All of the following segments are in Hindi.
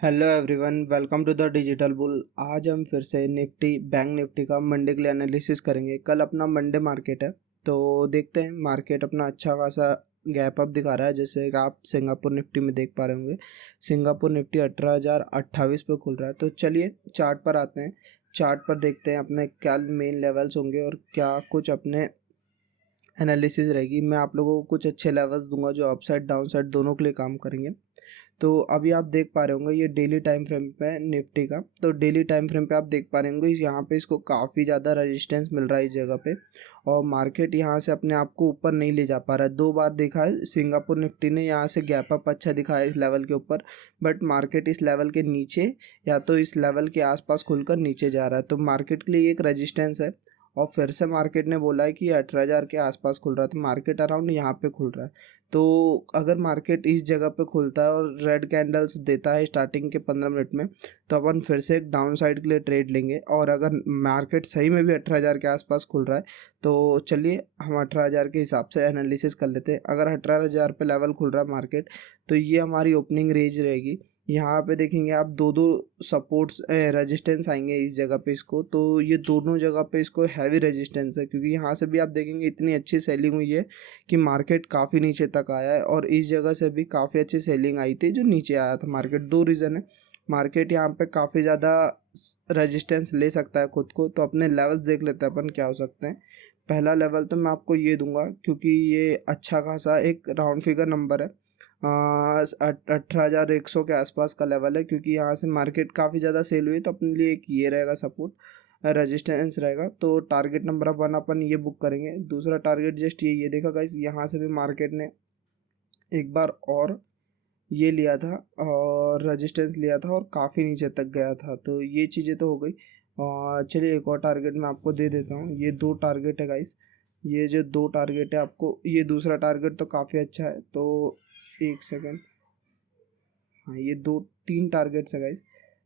Hello everyone, welcome to the digital bull. आज हम फिर से निफ्टी बैंक निफ्टी का मंडे के लिए एनालिसिस करेंगे। कल अपना मंडे मार्केट है, तो देखते हैं मार्केट अपना अच्छा खासा गैप अप दिखा रहा है। जैसे कि आप सिंगापुर निफ्टी में देख पा रहे होंगे, सिंगापुर निफ्टी 18,028 पे खुल रहा है। तो चलिए चार्ट पर आते हैं। चार्ट पर देखते हैं अपने क्या मेन लेवल्स होंगे और क्या कुछ अपने एनालिसिस रहेगी। मैं आप लोगों को कुछ अच्छे लेवल्स दूंगा जो अपसाइड डाउन साइड दोनों के लिए काम करेंगे। तो अभी आप देख पा रहे होंगे ये डेली टाइम फ्रेम पे है निफ्टी का। तो डेली टाइम फ्रेम पे आप देख पा रहे होंगे यहाँ पे इसको काफ़ी ज़्यादा रेजिस्टेंस मिल रहा है इस जगह पे, और मार्केट यहाँ से अपने आप को ऊपर नहीं ले जा पा रहा है। 2 बार देखा है सिंगापुर निफ्टी ने यहाँ से गैप अप अच्छा दिखाया इस लेवल के ऊपर, बट मार्केट इस लेवल के नीचे या तो इस लेवल के आसपास खुलकर नीचे जा रहा है। तो मार्केट के लिए एक रेजिस्टेंस है, और फिर से मार्केट ने बोला है कि 18,000 के आसपास खुल रहा है। तो मार्केट अराउंड यहाँ पे खुल रहा है। तो अगर मार्केट इस जगह पे खुलता है और रेड कैंडल्स देता है स्टार्टिंग के 15 मिनट में, तो अपन फिर से एक डाउन साइड के लिए ट्रेड लेंगे। और अगर मार्केट सही में भी 18,000 के आसपास खुल रहा है, तो चलिए हम 18,000 के हिसाब से एनालिसिस कर लेते हैं। अगर 18,000 पे लेवल खुल रहा है मार्केट, तो ये हमारी ओपनिंग रेंज रहेगी। यहाँ पे देखेंगे आप दो दो सपोर्ट्स रेजिस्टेंस आएंगे इस जगह पे इसको। तो ये दोनों जगह पे इसको हैवी रेजिस्टेंस है, क्योंकि यहाँ से भी आप देखेंगे इतनी अच्छी सेलिंग हुई है कि मार्केट काफ़ी नीचे तक आया है, और इस जगह से भी काफ़ी अच्छी सेलिंग आई थी जो नीचे आया था मार्केट। 2 रीज़न है, मार्केट यहाँ पे काफ़ी ज़्यादा रेजिस्टेंस ले सकता है खुद को। तो अपने लेवल्स देख लेते हैं अपन क्या हो सकते हैं। पहला लेवल तो मैं आपको ये दूंगा, क्योंकि ये अच्छा खासा एक राउंड फिगर नंबर है। 18,100 के आसपास का लेवल है, क्योंकि यहाँ से मार्केट काफ़ी ज़्यादा सेल हुई। तो अपने लिए एक ये रहेगा सपोर्ट, रेजिस्टेंस रहेगा। तो टारगेट नंबर 1 अपन ये बुक करेंगे। दूसरा टारगेट जस्ट ये देखा गाइस, यहाँ से भी मार्केट ने एक बार और ये लिया था और रेजिस्टेंस लिया था और काफ़ी नीचे तक गया था। तो ये चीज़ें तो हो गई। और चलिए एक और टारगेट मैं आपको दे देता हूँ। ये 2 टारगेट है गाइस, ये जो 2 टारगेट है आपको, ये दूसरा टारगेट तो काफ़ी अच्छा है। तो एक सेकेंड, हाँ ये 2 3 टारगेट्स है गाइस।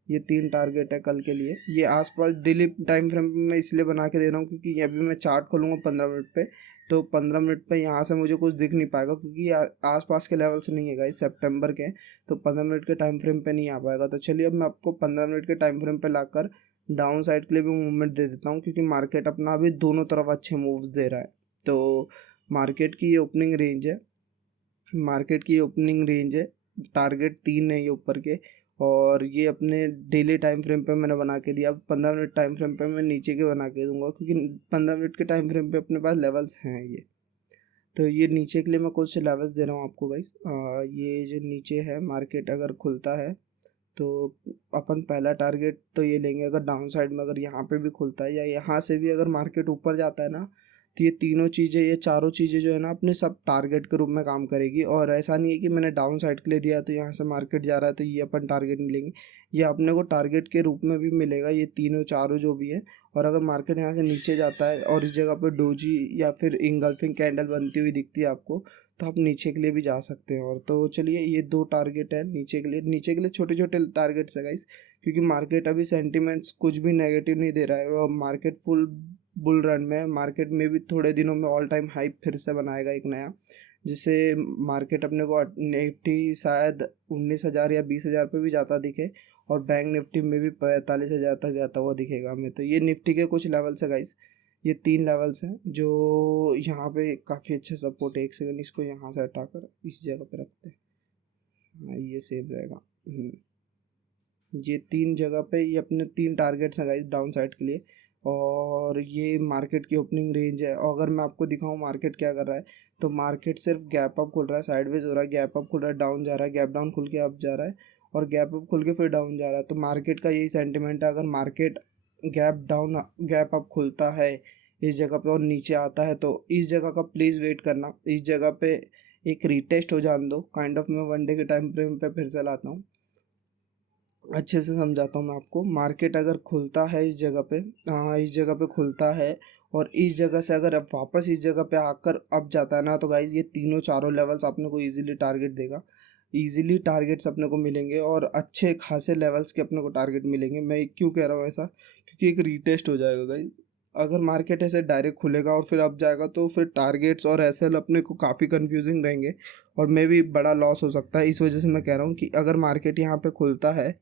ये 3 टारगेट है कल के लिए। ये आसपास डेली टाइम फ्रेम में मैं इसलिए बना के दे रहा हूँ, क्योंकि अभी मैं चार्ट खोलूँगा 15 मिनट पे, तो 15 मिनट पे यहाँ से मुझे कुछ दिख नहीं पाएगा, क्योंकि आसपास के लेवल से नहीं है गाइस, सितंबर के। तो 15 मिनट के टाइम फ्रेम पे नहीं आ पाएगा। तो चलिए अब मैं आपको 15 मिनट के टाइम फ्रेम पे लाकर डाउन साइड के लिए भी मूवमेंट दे देता हूँ, क्योंकि मार्केट अपना अभी दोनों तरफ अच्छे मूव्स दे रहा है। तो मार्केट की ये ओपनिंग रेंज है, मार्केट की ओपनिंग रेंज है। टारगेट 3 है ये ऊपर के, और ये अपने डेली टाइम फ्रेम पे मैंने बना के दिया। अब 15 मिनट टाइम फ्रेम पे मैं नीचे के बना के दूंगा, क्योंकि 15 मिनट के टाइम फ्रेम पे अपने पास लेवल्स हैं ये। तो ये नीचे के लिए मैं कुछ लेवल्स दे रहा हूँ आपको गाइस। ये जो नीचे है मार्केट अगर खुलता है, तो अपन पहला टारगेट तो ये लेंगे। अगर डाउन साइड में अगर यहाँ पे भी खुलता है या यहाँ से भी अगर मार्केट ऊपर जाता है ना, तो ये तीनों चीज़ें, ये चारों चीज़ें जो है ना अपने सब टारगेट के रूप में काम करेगी। और ऐसा नहीं है कि मैंने डाउन साइड के लिए दिया तो यहाँ से मार्केट जा रहा है तो ये अपन टारगेट नहीं लेंगे। ये अपने को टारगेट के रूप में भी मिलेगा, ये तीनों चारों जो भी है। और अगर मार्केट यहाँ से नीचे जाता है और इस जगह पर डोजी या फिर इंगल्फिंग कैंडल बनती हुई दिखती है आपको, तो आप नीचे के लिए भी जा सकते हैं। और तो चलिए ये 2 टारगेट है नीचे के लिए। नीचे के लिए छोटे छोटे टारगेट्स है गाइस, क्योंकि मार्केट अभी सेंटिमेंट्स कुछ भी नेगेटिव नहीं दे रहा है, और मार्केट फुल बुल रन में है। मार्केट में भी थोड़े दिनों में ऑल टाइम हाई फिर से बनाएगा एक नया, जिससे मार्केट अपने को निफ्टी शायद 19,000 या 20,000 पे भी जाता दिखे, और बैंक निफ्टी में भी 45,000 तक जाता हुआ दिखेगा हमें। तो ये निफ्टी के कुछ लेवल्स है गाइस, ये 3 लेवल्स हैं जो यहाँ पे काफ़ी अच्छा सपोर्ट है। एक सेकंड, इसको यहाँ से हटाकर इस जगह पे रखते हैं। हाँ ये सेव रहेगा। ये 3 जगह पे ये अपने 3 टारगेट्स हैं गाइस डाउन साइड के लिए। और ये मार्केट की ओपनिंग रेंज है। और अगर मैं आपको दिखाऊं मार्केट क्या कर रहा है, तो मार्केट सिर्फ गैप अप खुल रहा है, साइडवेज हो रहा है, गैप अप खुल रहा है, डाउन जा रहा है, गैप डाउन खुल के अप जा रहा है, और गैप अप खुल के फिर डाउन जा रहा है। तो मार्केट का यही सेंटिमेंट है। अगर मार्केट गैप अप खुलता है इस जगह पे और नीचे आता है, तो इस जगह का प्लीज़ वेट करना। इस जगह पे एक रीटेस्ट हो जाने दो काइंड ऑफ। मैं वन डे के टाइम फ्रेम पे फिर से लाता हूँ, अच्छे से समझाता हूँ मैं आपको। मार्केट अगर खुलता है इस जगह पे, हाँ इस जगह पे खुलता है, और इस जगह से अगर अब वापस इस जगह पे आकर अब जाता है ना, तो गाइज ये तीनों चारों लेवल्स अपने को इजीली टारगेट देगा। इजीली टारगेट्स अपने को मिलेंगे, और अच्छे खासे लेवल्स के अपने को टारगेट मिलेंगे। मैं क्यों कह रहा हूँ ऐसा, क्योंकि एक रीटेस्ट हो जाएगा गाइज। अगर मार्केट ऐसे डायरेक्ट खुलेगा और फिर अप जाएगा तो फिर टारगेट्स और एसएल अपने को काफ़ी कंफ्यूजिंग रहेंगे और मे भी बड़ा लॉस हो सकता है। इस वजह से मैं कह रहा हूँ कि अगर मार्केट यहाँ पे खुलता है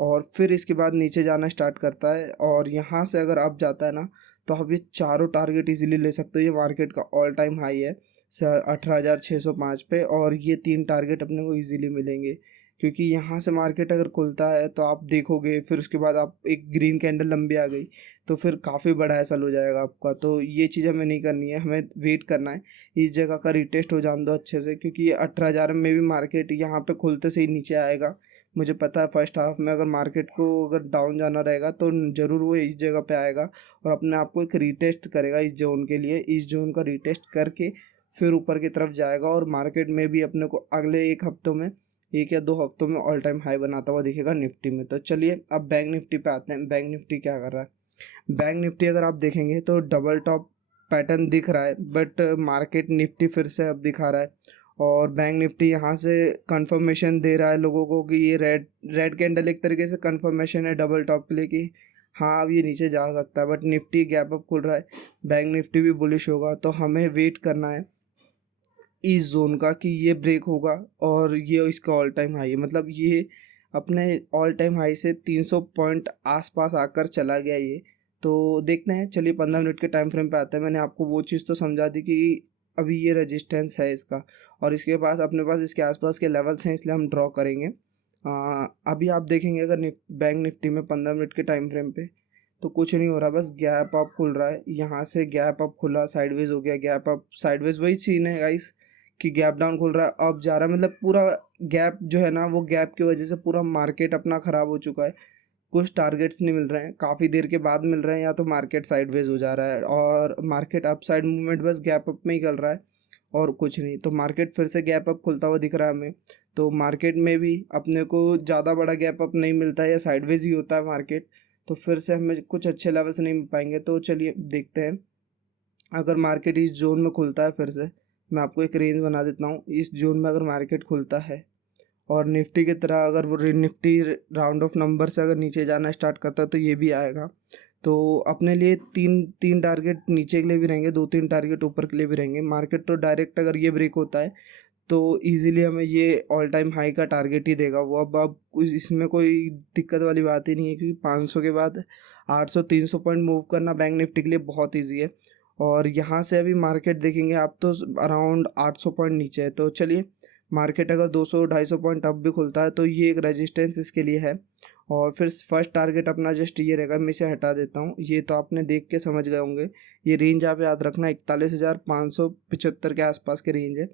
और फिर इसके बाद नीचे जाना स्टार्ट करता है और यहाँ से अगर अप जाता है ना, तो आप ये चारों टारगेट इजीली ले सकते हो। ये मार्केट का ऑल टाइम हाई है सर 18,605 पे, और ये 3 टारगेट अपने को इजीली मिलेंगे क्योंकि यहाँ से मार्केट अगर खुलता है तो आप देखोगे फिर उसके बाद आप एक ग्रीन कैंडल लंबी आ गई तो फिर काफ़ी बड़ा ऐसा हो जाएगा आपका। तो ये चीज़ हमें नहीं करनी है, हमें वेट करना है इस जगह का रिटेस्ट हो जाने दो अच्छे से, क्योंकि ये 18,000 में भी मार्केट यहाँ पे खुलते से ही नीचे आएगा। मुझे पता है फर्स्ट हाफ में अगर मार्केट को अगर डाउन जाना रहेगा तो ज़रूर वो इस जगह पे आएगा और अपने आप को एक रीटेस्ट करेगा इस जोन के लिए। इस जोन का रीटेस्ट करके फिर ऊपर की तरफ जाएगा और मार्केट में भी अपने को अगले 1 या 2 हफ्तों में ऑल टाइम हाई बनाता हुआ दिखेगा निफ्टी में। तो चलिए अब बैंक निफ्टी पे आते हैं। बैंक निफ्टी क्या कर रहा है। बैंक निफ्टी अगर आप देखेंगे तो डबल टॉप पैटर्न दिख रहा है, बट मार्केट निफ्टी फिर से अब दिखा रहा है और बैंक निफ्टी यहाँ से कंफर्मेशन दे रहा है लोगों को कि ये रेड कैंडल एक तरीके से कंफर्मेशन है डबल टॉप के लिए कि हाँ अब ये नीचे जा सकता है। बट निफ्टी गैप अप खुल रहा है, बैंक निफ्टी भी बुलिश होगा, तो हमें वेट करना है इस जोन का कि ये ब्रेक होगा और ये इसका ऑल टाइम हाई है। मतलब ये अपने ऑल टाइम हाई से 300 पॉइंट आसपास आकर चला गया ये। तो देखते हैं, चलिए 15 मिनट के टाइम फ्रेम पे आते हैं। मैंने आपको वो चीज़ तो समझा दी कि अभी ये रेजिस्टेंस है इसका और इसके पास अपने पास इसके आसपास के लेवल्स हैं, इसलिए हम ड्रॉ करेंगे। अभी आप देखेंगे अगर बैंक निफ्टी में 15 मिनट के टाइम फ्रेम पे तो कुछ नहीं हो रहा, बस गैप अप खुल रहा है। यहाँ से गैप अप खुला, साइडवेज हो गया, गैप अप साइडवेज, वही सीन है गाइस कि गैप डाउन खुल रहा है, अप जा रहा है। मतलब पूरा गैप जो है ना, वो गैप की वजह से पूरा मार्केट अपना ख़राब हो चुका है। कुछ टारगेट्स नहीं मिल रहे हैं, काफ़ी देर के बाद मिल रहे हैं, या तो मार्केट साइडवेज हो जा रहा है और मार्केट अप साइड मूवमेंट बस गैप अप में ही कर रहा है और कुछ नहीं। तो मार्केट फिर से गैप अप खुलता हुआ दिख रहा है हमें। तो मार्केट में भी अपने को ज़्यादा बड़ा गैप अप नहीं मिलता है या साइडवेज ही होता है मार्केट, तो फिर से हमें कुछ अच्छे लेवल्स नहीं मिल पाएंगे। तो चलिए देखते हैं अगर मार्केट इस जोन में खुलता है। फिर से मैं आपको एक रेंज बना देता हूँ। इस जोन में अगर मार्केट खुलता है और निफ्टी की तरह अगर वो निफ्टी राउंड ऑफ नंबर से अगर नीचे जाना स्टार्ट करता है तो ये भी आएगा। तो अपने लिए तीन टारगेट नीचे के लिए भी रहेंगे, 2-3 टारगेट ऊपर के लिए भी रहेंगे। मार्केट तो डायरेक्ट अगर ये ब्रेक होता है तो इजीली हमें ये ऑल टाइम हाई का टारगेट ही देगा वो। अब इसमें कोई दिक्कत वाली बात ही नहीं है, क्योंकि 500 के बाद 800-300 पॉइंट मूव करना बैंक निफ्टी के लिए बहुत ईजी है। और यहाँ से अभी मार्केट देखेंगे आप तो अराउंड 800 पॉइंट नीचे है। तो चलिए मार्केट अगर 200-250 पॉइंट अप भी खुलता है तो ये एक रेजिस्टेंस इसके लिए है। और फिर फर्स्ट टारगेट अपना जस्ट ये रहेगा, मैं इसे हटा देता हूँ। ये तो आपने देख के समझ गए होंगे, ये रेंज आप याद रखना 41,575 के आसपास के रेंज है।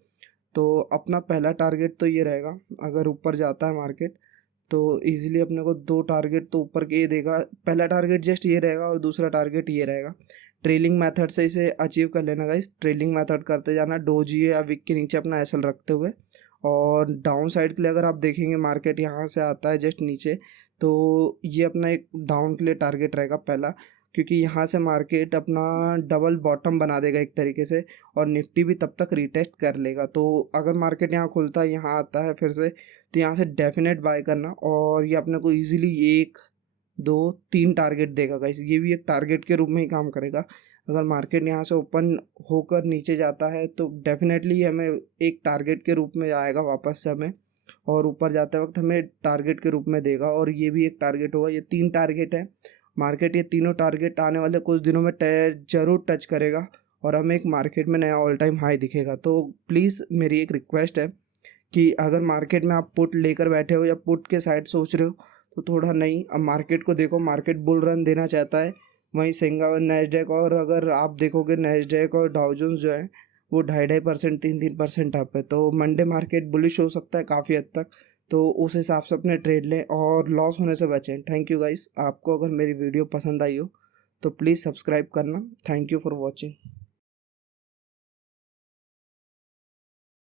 तो अपना पहला टारगेट तो ये रहेगा, अगर ऊपर जाता है मार्केट तो इजीली अपने को 2 टारगेट तो ऊपर के ये देगा। पहला टारगेट जस्ट ये रहेगा और दूसरा टारगेट ये रहेगा। ट्रेलिंग मेथड से इसे अचीव कर लेना गाइस, ट्रेलिंग मेथड करते जाना, डोजी या विक के नीचे अपना एसएल रखते हुए। और डाउन साइड के लिए अगर आप देखेंगे मार्केट यहाँ से आता है जस्ट नीचे, तो ये अपना एक डाउन के लिए टारगेट रहेगा पहला, क्योंकि यहाँ से मार्केट अपना डबल बॉटम बना देगा एक तरीके से और निफ्टी भी तब तक रिटेस्ट कर लेगा। तो अगर मार्केट यहाँ खुलता है, यहाँ आता है फिर से, तो यहाँ से डेफिनेट बाय करना और ये अपने को ईजिली 1-2-3 टारगेट देगा गाइस। ये भी एक टारगेट के रूप में ही काम करेगा। अगर मार्केट यहाँ से ओपन होकर नीचे जाता है तो डेफिनेटली हमें एक टारगेट के रूप में आएगा वापस से हमें, और ऊपर जाते वक्त हमें टारगेट के रूप में देगा और ये भी एक टारगेट होगा। ये 3 टारगेट है मार्केट, ये तीनों टारगेट आने वाले कुछ दिनों में जरूर टच करेगा और हमें एक मार्केट में नया ऑल टाइम हाई दिखेगा। तो प्लीज़ मेरी एक रिक्वेस्ट है कि अगर मार्केट में आप पुट लेकर बैठे हो या पुट के साइड सोच रहे हो तो थोड़ा नहीं, अब मार्केट को देखो, मार्केट बुल रन देना चाहता है। वहीं सिंगापुर नैस्डैक, और अगर आप देखोगे नैस्डैक और डाउ जोन्स जो है वो 2.5-2.5%, 3-3% अप है। तो मंडे मार्केट बुलिश हो सकता है काफ़ी हद तक, तो उस हिसाब से अपने ट्रेड लें और लॉस होने से बचें। Thank you guys. आपको अगर मेरी वीडियो पसंद आई हो तो प्लीज़ सब्सक्राइब करना। Thank you for watching.